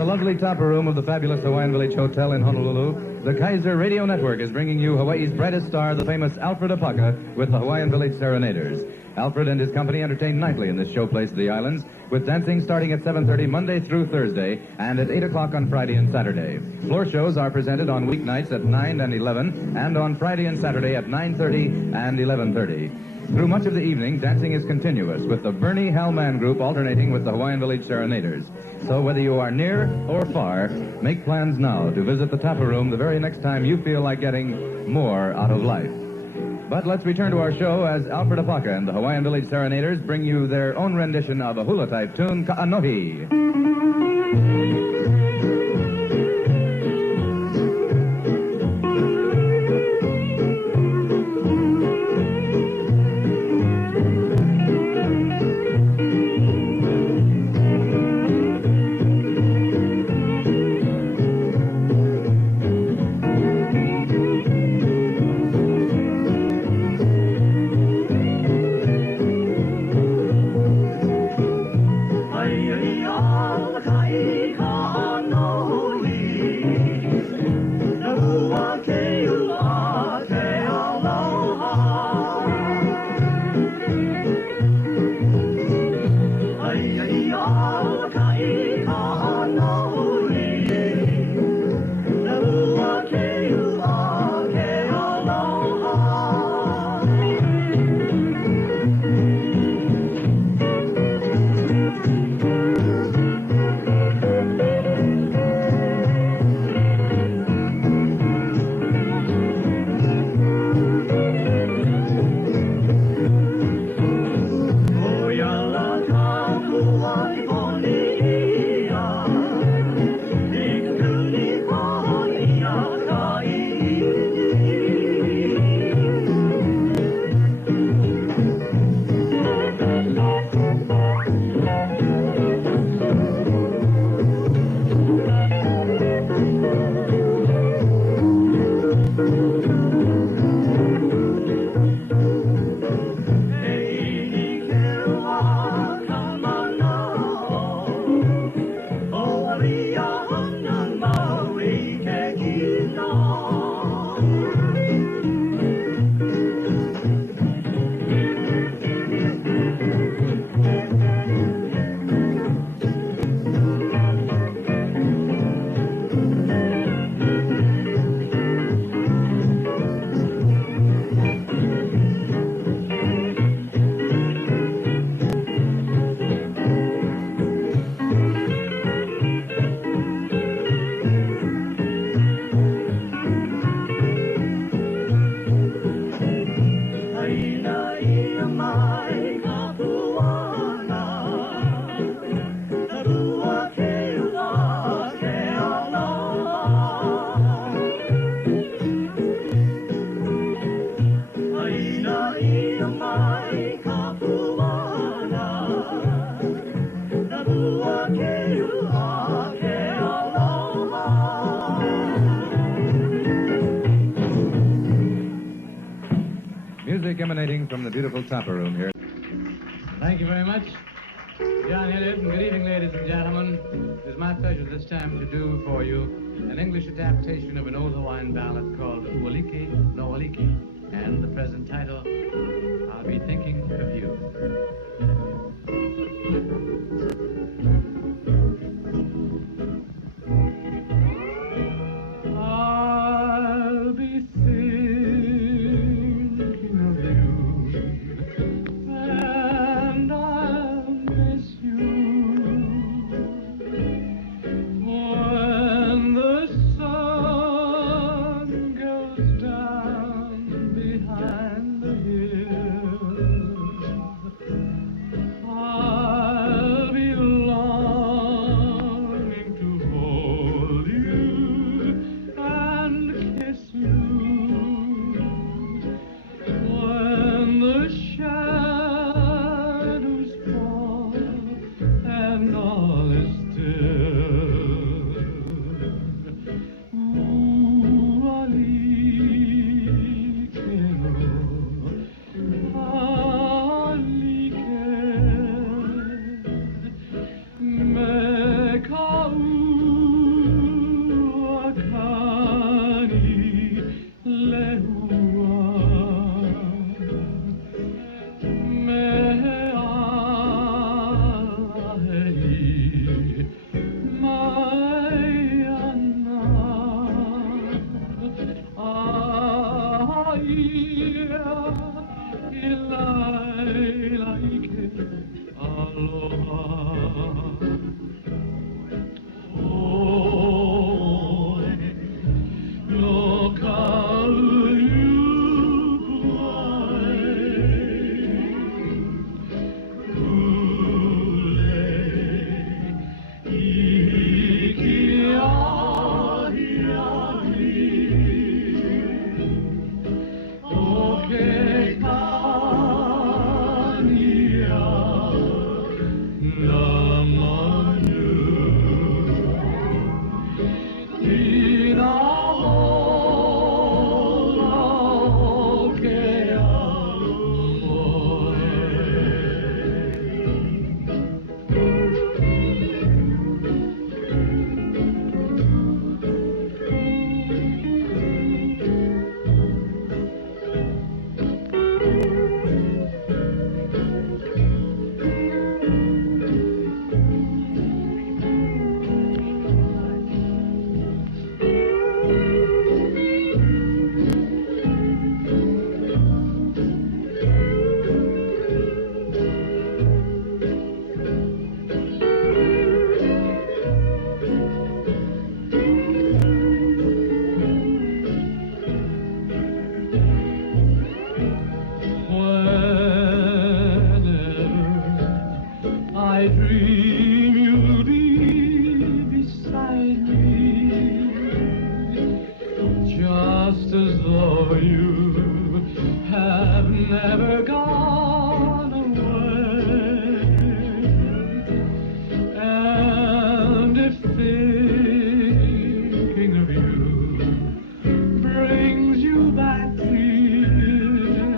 the lovely tapa room of the fabulous Hawaiian Village Hotel in Honolulu, the Kaiser Radio Network is bringing you Hawaii's brightest star, the famous Alfred Apaka, with the Hawaiian Village Serenaders. Alfred and his company entertain nightly in this showplace of the islands, with dancing starting at 7:30 Monday through Thursday and at 8 o'clock on Friday and Saturday. Floor shows are presented on weeknights at 9 and 11, and on Friday and Saturday at 9:30 and 11:30. Through much of the evening, dancing is continuous, with the Bernie Hellman Group alternating with the Hawaiian Village Serenaders. So whether you are near or far, make plans now to visit the tapa room the very next time you feel like getting more out of life. But let's return to our show as Alfred Apaka and the Hawaiian Village Serenaders bring you their own rendition of a hula-type tune, Ka'anohi. Music emanating from the beautiful tapa room here. Thank you very much, John Elliott, and good evening, ladies and gentlemen. It is my pleasure this time to do for you an English adaptation of an old Hawaiian ballad called Uolike no Olike, and the present title, I'll Be Thinking of You. I'll be thinking of you, and I'll miss you when the sun goes down behind the hills. never gone away. And if thinking of you brings you back here,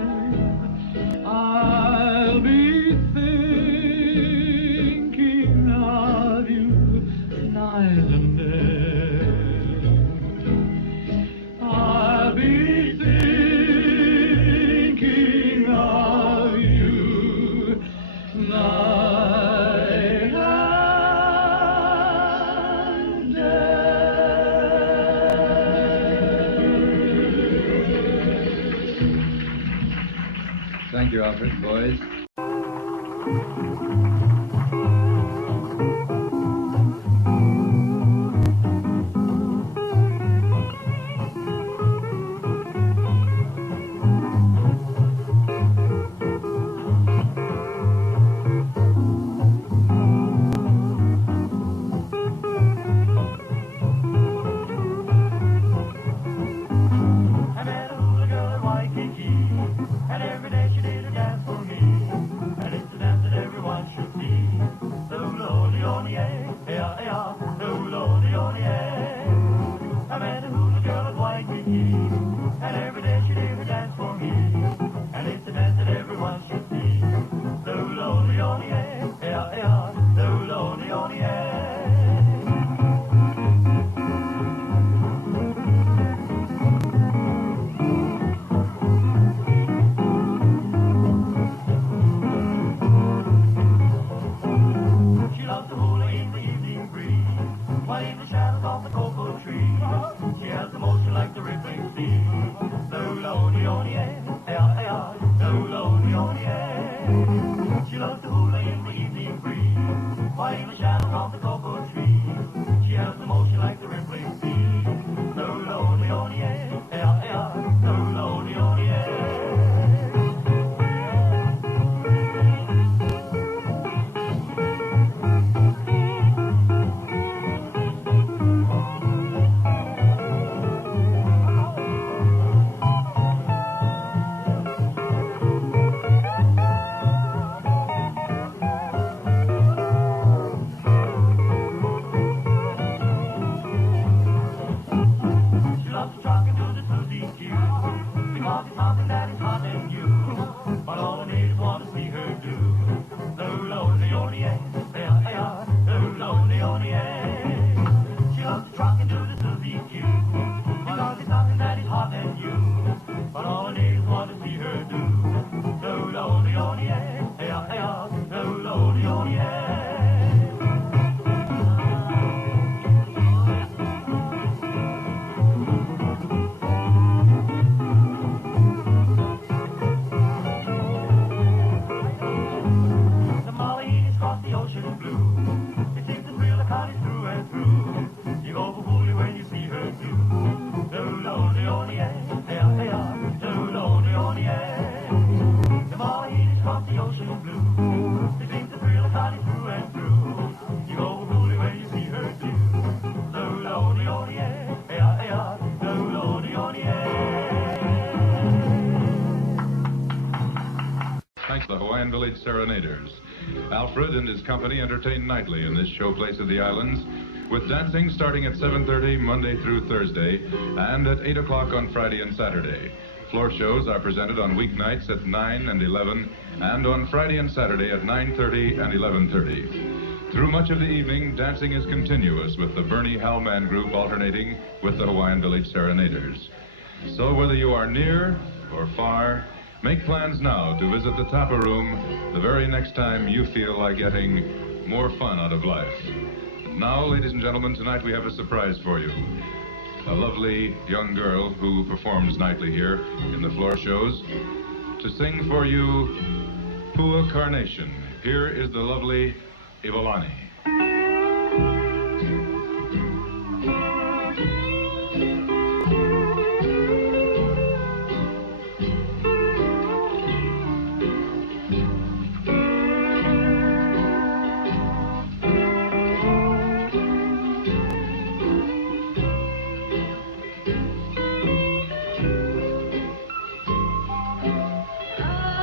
I'll be thinking of you night and day. I'll be thinking of you night and day. Thank you, Alfred. Boys. I met a hula girl at Waikiki, and every day she did a dance for me. And it's a dance that everyone should see. The hula hula on the air, the hula hula on the air. I met a hula girl at Waikiki, and every day she did a dance for me. And it's a dance that everyone should see. The hula hula on the air, the hula hula on the air. She loves to hula in the evening breeze, while in the shadows of the cocoa trees. She has the motion like the rippling sea. The hula hula on the air, the hula hula on the air. She loves to hula in the evening breeze, while in the shadows of the cocoa trees. She has the motion like the rippling sea. The hula hula on the air, the hula hula on the air. She loves talking to the Susie Q, because it's something that is hot and new. But all the natives want to see her do the hula hula on the air, the hula hula on the air. She loves talking to the Susie Q, because it's something that is hot and new. But all the natives want to see her do the hula hula on the air, the hula hula on the air. The Maldives cross the ocean blue. It seems to thrill the cottage through and through. You go for woolly when you see her do the hula hula on the air, the hula hula on the air. The Maldives cross the ocean blue. It seems to thrill the cottage through and through. You go for woolly when you see her do the hula hula on the air, the hula hula on the air. Thanks to the Hawaiian Village Serenaders. Alfred and his company entertain nightly in this showplace of the islands, with dancing starting at 7:30 Monday through Thursday and at 8 o'clock on Friday and Saturday. Floor shows are presented on weeknights at 9 and 11 and on Friday and Saturday at 9:30 and 11:30. Through much of the evening, dancing is continuous, with the Bernie Hellman Group alternating with the Hawaiian Village Serenaders. So whether you are near or far, make plans now to visit the Tapa Room the very next time you feel like getting more fun out of life. Now, ladies and gentlemen, tonight we have a surprise for you. A lovely young girl who performs nightly here in the floor shows to sing for you Pua Carnation. Here is the lovely Ivalani. Oh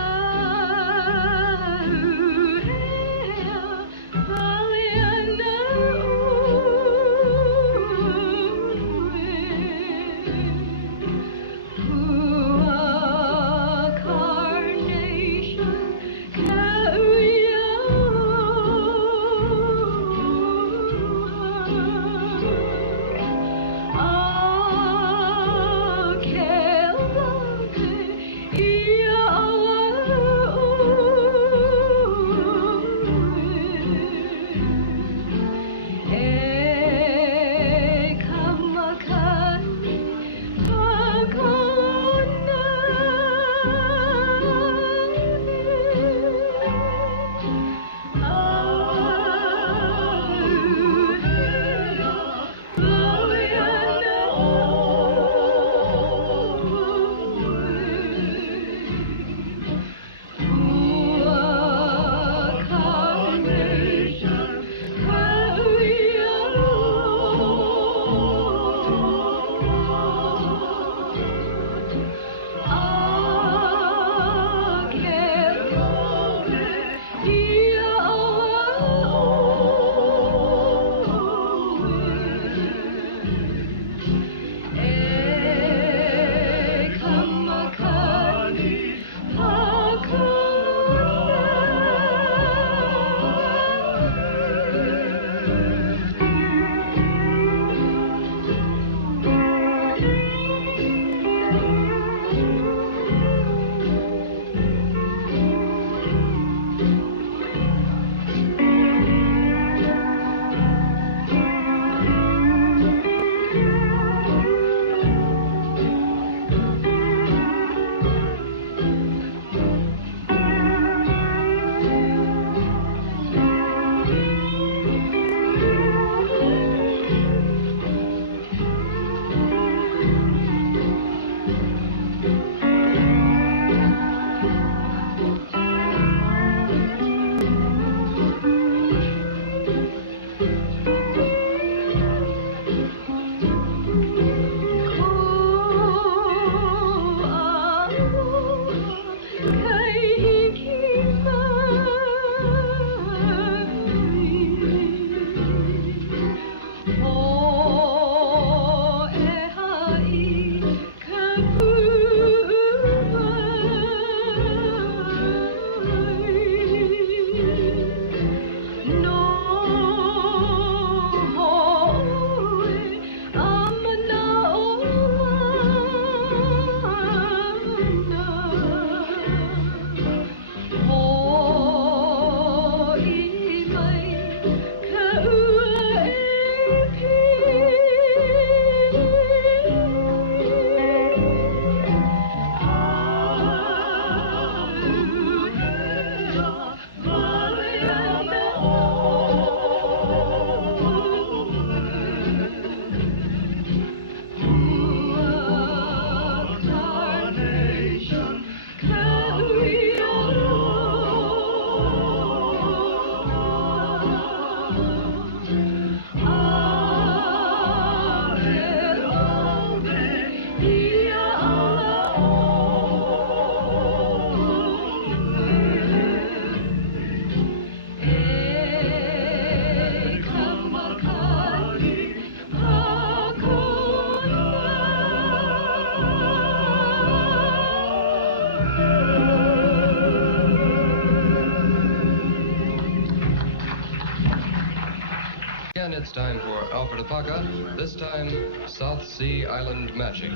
Alfred Apaka, this time South Sea Island Magic.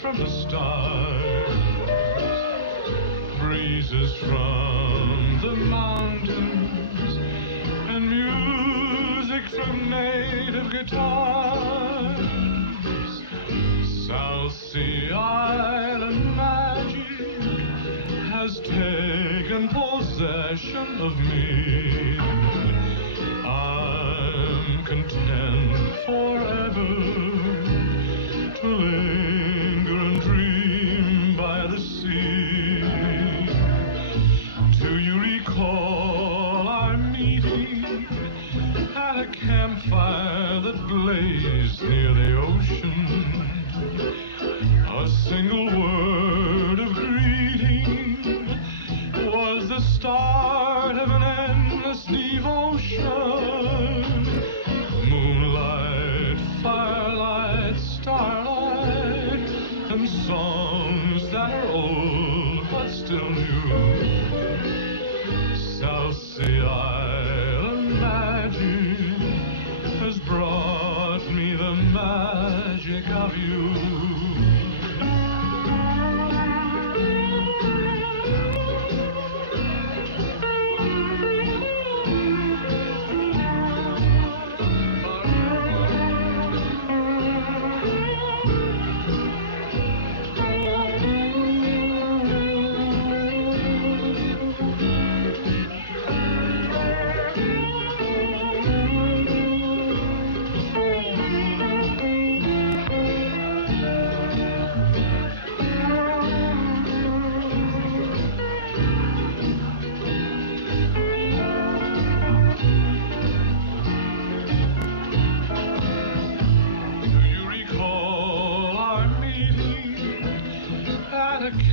From the stars, breezes from the mountains, and music from native guitars. South Sea Island magic has taken possession of me. I'm content forever to linger and dream by the sea. Do you recall our meeting at a campfire that blazed near the ocean? A single word of greeting was the start of an endless devotion. Moonlight, firelight, starlight, and songs that are old but still new. South Sea Island magic has brought me the magic of you.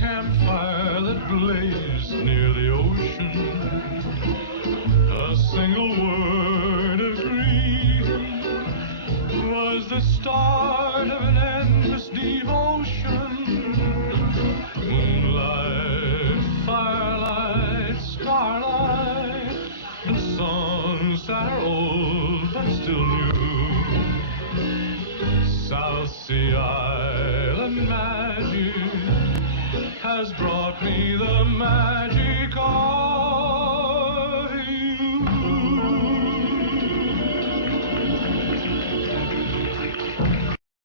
Campfire that blazed near the ocean, a single word of greeting was the start of an endless devotion. Moonlight, firelight, starlight, and songs that are old but still new. South Sea Island magic has brought me the magic